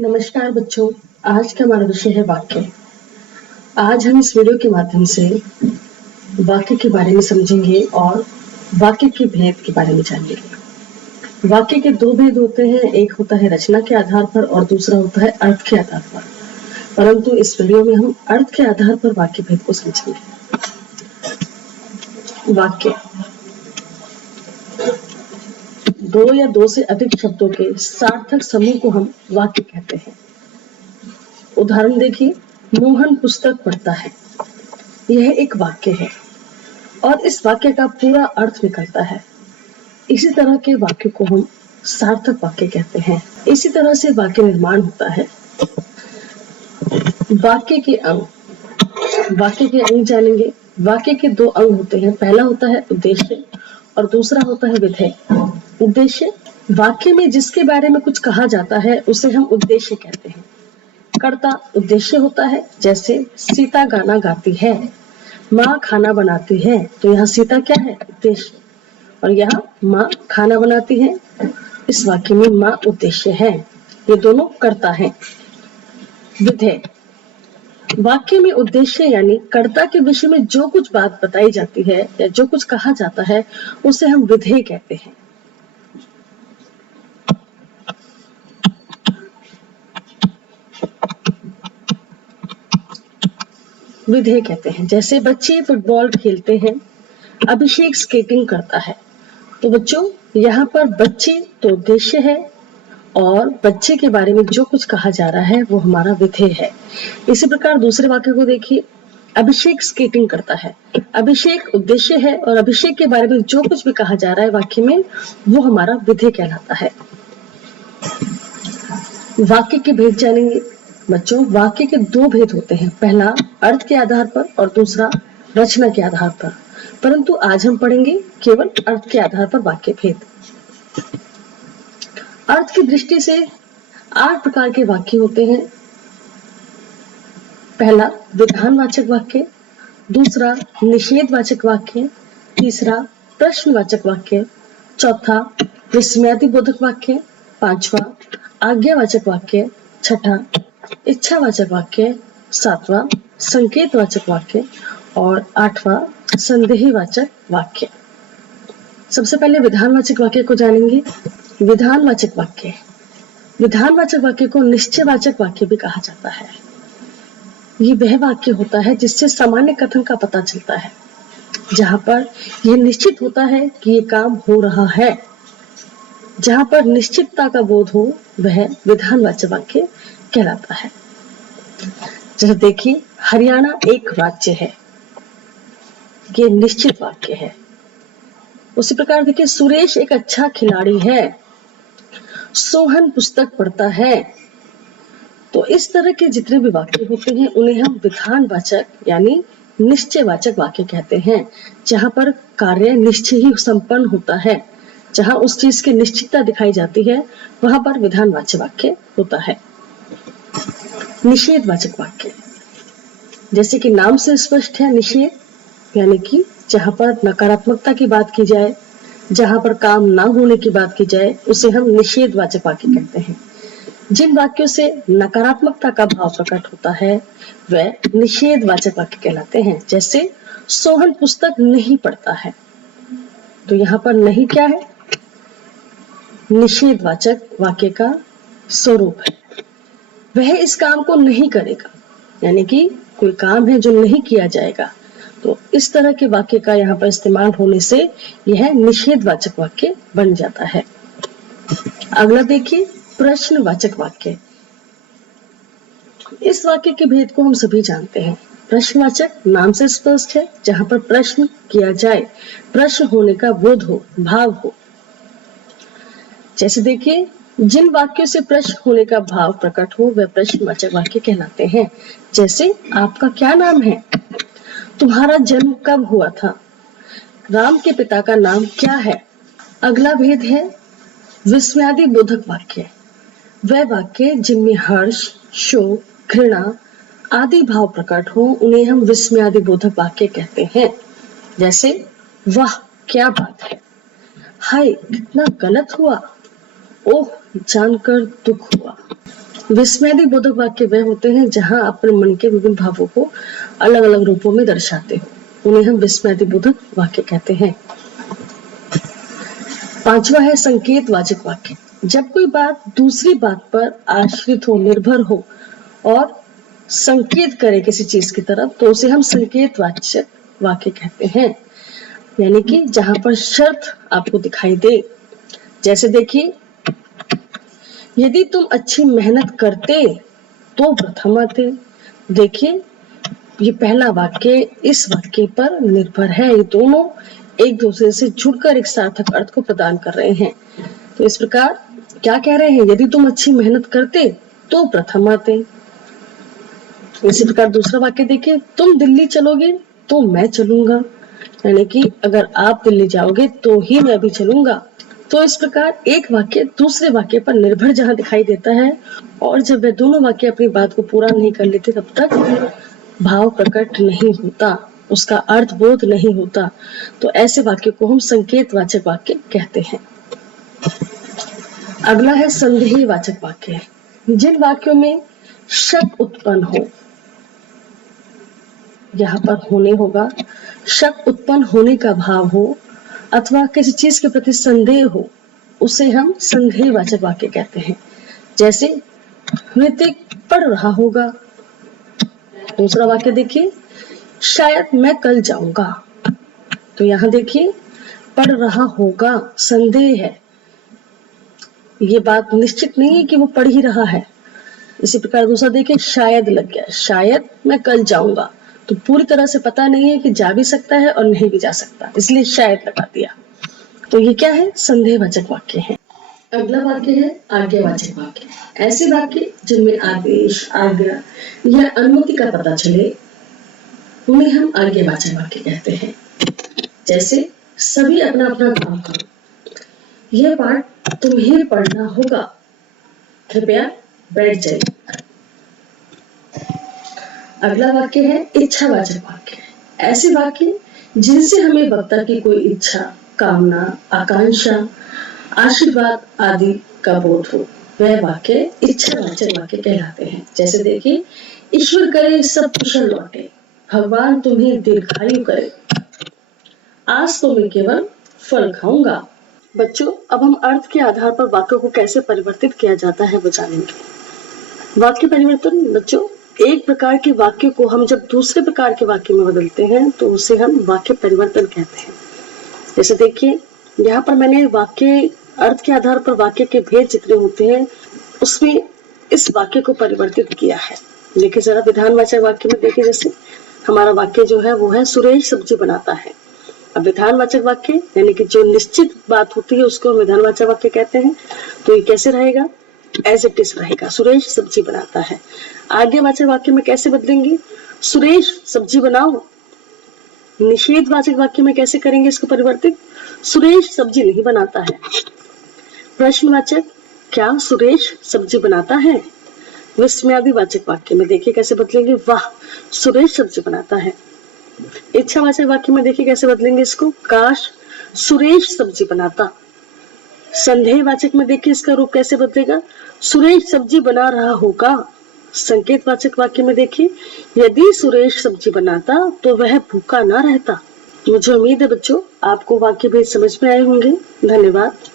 नमस्कार बच्चों, आज का हमारा विषय है वाक्य। आज हम इस वीडियो के माध्यम से वाक्य के बारे में समझेंगे और वाक्य के भेद के बारे में जानेंगे। वाक्य के दो भेद होते हैं, एक होता है रचना के आधार पर और दूसरा होता है अर्थ के आधार पर। परंतु इस वीडियो में हम अर्थ के आधार पर वाक्य भेद को समझेंगे। वाक्य दो या दो से अधिक शब्दों के सार्थक समूह को हम वाक्य कहते हैं। उदाहरण देखिए, मोहन पुस्तक पढ़ता है। यह एक वाक्य है और इस वाक्य का पूरा अर्थ निकलता है। इसी तरह के वाक्य को हम सार्थक वाक्य कहते हैं। इसी तरह से वाक्य निर्माण होता है। वाक्य के अंग जानेंगे। वाक्य के दो अंग होते हैं, पहला होता है उद्देश्य और दूसरा होता है विधेय। उद्देश्य, वाक्य में जिसके बारे में कुछ कहा जाता है उसे हम उद्देश्य कहते हैं। कर्ता उद्देश्य होता है, जैसे सीता गाना गाती है, माँ खाना बनाती है, तो यहाँ सीता क्या है? उद्देश्य। और यहाँ माँ खाना बनाती है, इस वाक्य में माँ उद्देश्य है। ये दोनों कर्ता हैं। विधेय, वाक्य में उद्देश्य यानी कर्ता के विषय में जो कुछ बात बताई जाती है या जो कुछ कहा जाता है उसे हम विधेय कहते हैं। विधेय कहते हैं, जैसे बच्चे फुटबॉल खेलते हैं, अभिषेक स्केटिंग करता है। तो बच्चों, यहाँ पर बच्चे तो उद्देश्य है और बच्चे के बारे में जो कुछ कहा जा रहा है वो हमारा विधेय है। इसी प्रकार दूसरे वाक्य को देखिए, अभिषेक स्केटिंग करता है। अभिषेक उद्देश्य है और अभिषेक के बारे में जो कुछ भी कहा जा रहा है वाक्य में वो हमारा विधेय कहलाता है। वाक्य के भेद जानेंगे। बच्चों, वाक्य के दो भेद होते हैं, पहला अर्थ के आधार पर और दूसरा रचना के आधार पर। परंतु आज हम पढ़ेंगे केवल अर्थ के आधार पर वाक्य भेद। अर्थ की दृष्टि से 8 प्रकार के वाक्य होते हैं। पहला विधानवाचक वाक्य, दूसरा निषेधवाचक वाक्य, तीसरा प्रश्नवाचक वाक्य, चौथा विस्मयादिबोधक वाक्य, पांचवा आज्ञावाचक वाक्य, छठा इच्छावाचक वाक्य, सातवां संकेतवाचक वाक्य और आठवां संदेहवाचक वाक्य। सबसे पहले विधानवाचक वाक्य को जानेंगे। विधानवाचक वाक्य, विधानवाचक वाक्य को निश्चयवाचक वाक्य भी कहा जाता है। ये वह वाक्य होता है जिससे सामान्य कथन का पता चलता है, जहां पर यह निश्चित होता है कि ये काम हो रहा है। जहां पर निश्चितता का बोध हो वह विधानवाचक वाक्य कहलाता है। जैसे देखिए, हरियाणा एक राज्य है, ये निश्चित वाक्य है। उसी प्रकार देखिए, सुरेश एक अच्छा खिलाड़ी है, सोहन पुस्तक पढ़ता है। तो इस तरह के जितने भी वाक्य होते हैं उन्हें हम विधानवाचक यानी निश्चयवाचक वाक्य कहते हैं, जहां पर कार्य निश्चय ही संपन्न होता है। जहां उस चीज की निश्चितता दिखाई जाती है वहां पर विधानवाचक वाक्य होता है। निषेधवाचक वाक्य, जैसे कि नाम से स्पष्ट है, निषेध यानी कि जहां पर नकारात्मकता की बात की जाए, जहां पर काम ना होने की बात की जाए, उसे हम निषेधवाचक वाक्य कहते हैं। जिन वाक्यों से नकारात्मकता का भाव प्रकट होता है वह निषेधवाचक वाक्य कहलाते हैं। जैसे सोहन पुस्तक नहीं पढ़ता है, तो यहाँ पर नहीं क्या है? निषेधवाचक वाक्य का स्वरूप है। वह इस काम को नहीं करेगा, यानी कि कोई काम है जो नहीं किया जाएगा। तो इस तरह के वाक्य का यहाँ पर इस्तेमाल होने से यह निषेधवाचक वाक्य बन जाता है। अगला देखिए, प्रश्नवाचक वाक्य। इस वाक्य के भेद को हम सभी जानते हैं। प्रश्नवाचक नाम से स्पष्ट है, जहां पर प्रश्न किया जाए, प्रश्न होने का बोध हो, भाव हो। जैसे देखिए, जिन वाक्यों से प्रश्न होने का भाव प्रकट हो वह प्रश्नवाचक वाक्य कहलाते हैं। जैसे आपका क्या नाम है, तुम्हारा जन्म कब हुआ था, राम के पिता का नाम क्या है। अगला भेद है विस्मयादिबोधक वाक्य। वह वाक्य जिनमें हर्ष, शोक, घृणा आदि भाव प्रकट हो उन्हें हम विस्मयादिबोधक वाक्य कहते हैं। जैसे वाह क्या बात है, हाय कितना गलत हुआ, ओह जानकर दुख हुआ। विस्मयादिबोधक वाक्य वह होते हैं जहां अपने मन के विभिन्न भावों को अलग अलग रूपों में दर्शाते हो, उन्हें हम विस्मयादिबोधक वाक्य कहते हैं। पांचवा है संकेतवाचक वाक्य। जब कोई बात दूसरी बात पर आश्रित हो, निर्भर हो और संकेत करे किसी चीज की तरफ, तो उसे हम संकेतवाचक वाक्य कहते हैं। यानी कि जहां पर शर्त आपको दिखाई दे। जैसे देखिए, यदि तुम अच्छी मेहनत करते तो प्रथम आते। देखिए, ये पहला वाक्य इस वाक्य पर निर्भर है। ये दोनों एक दूसरे से जुड़कर एक सार्थक अर्थ को प्रदान कर रहे हैं। तो इस प्रकार क्या कह रहे हैं? यदि तुम अच्छी मेहनत करते तो प्रथम आते। इसी प्रकार दूसरा वाक्य देखिए, तुम दिल्ली चलोगे तो मैं चलूंगा। यानी कि अगर आप दिल्ली जाओगे तो ही मैं भी चलूंगा। तो इस प्रकार एक वाक्य दूसरे वाक्य पर निर्भर जहां दिखाई देता है और जब वे दोनों वाक्य अपनी बात को पूरा नहीं कर लेते तब तक भाव प्रकट नहीं होता, उसका अर्थ बोध नहीं होता, तो ऐसे वाक्य को हम संकेतवाचक वाक्य कहते हैं। अगला है संदेहवाचक वाक्य। जिन वाक्यों में शक उत्पन्न हो, यहाँ पर होने होगा, शक उत्पन्न होने का भाव हो अथवा किसी चीज के प्रति संदेह हो, उसे हम संदेहवाचक वाक्य कहते हैं। जैसे ऋतिक पढ़ रहा होगा। दूसरा वाक्य देखिए, शायद मैं कल जाऊंगा। तो यहाँ देखिए, पढ़ रहा होगा, संदेह है, ये बात निश्चित नहीं है कि वो पढ़ ही रहा है। इसी प्रकार दूसरा देखिए, शायद लग गया, शायद मैं कल जाऊंगा, तो पूरी तरह से पता नहीं है कि जा भी सकता है और नहीं भी जा सकता, इसलिए शायद लगा दिया। तो ये क्या है? संदेहवाचक वाक्य है। अगला वाक्य है आज्ञावाचक वाक्य। ऐसे वाक्य जिनमें आदेश, आज्ञा या अनुमति का पता चले, उन्हें हम आज्ञावाचक वाक्य कहते हैं। जैसे सभी अपना अपना काम करो, यह पाठ तुम्हें पढ़ना होगा, कृपया बैठ जाइए। अगला वाक्य है इच्छावाचक वाक्य। ऐसे वाक्य जिनसे हमें वक्ता की कोई इच्छा, कामना, आकांक्षा, आशीर्वाद आदि का बोध हो, वह वाक्य इच्छावाचक वाक्य कहलाते हैं। जैसे देखिए, ईश्वर करे सब कुशल लौटे, भगवान तुम्हें दीर्घायु करे, आज तो मैं केवल फल खाऊंगा। बच्चों, अब हम अर्थ के आधार पर वाक्यों को कैसे परिवर्तित किया जाता है वो जानेंगे। वाक्य परिवर्तन बच्चों, एक प्रकार के वाक्य को हम जब दूसरे प्रकार के वाक्य में बदलते हैं तो उसे हम वाक्य परिवर्तन कहते हैं। जैसे देखिए, यहाँ पर मैंने वाक्य अर्थ के आधार पर वाक्य के भेद जितने होते हैं उसमें इस वाक्य को परिवर्तित किया है। देखिए जरा विधानवाचक वाक्य में देखिए, जैसे हमारा वाक्य जो है वो है सुरेश सब्जी बनाता है। अब विधानवाचक वाक्य यानी कि जो निश्चित बात होती है उसको विधानवाचक वाक्य कहते हैं। तो ये कैसे रहेगा? एज इट इज रहेगा, सुरेश सब्जी बनाता है। आज्ञावाचक वाक्य में कैसे बदलेंगे? सुरेश सब्जी बनाओ। निषेधवाचक वाक्य में कैसे करेंगे इसको परिवर्तित? सुरेश सब्जी नहीं बनाता है। प्रश्नवाचक, क्या सुरेश सब्जी बनाता है? विस्मयादिवाचक वाक्य में देखिए कैसे बदलेंगे, वाह सुरेश सब्जी बनाता है। इच्छावाचक वाक्य में देखिए कैसे बदलेंगे इसको, काश सुरेश सब्जी बनाता। संदेहवाचक में देखिए इसका रूप कैसे बदलेगा, सुरेश सब्जी बना रहा होगा। संकेतवाचक वाक्य में देखिए, यदि सुरेश सब्जी बनाता तो वह भूखा ना रहता। मुझे उम्मीद है बच्चों आपको वाक्य भेद समझ में आए होंगे। धन्यवाद।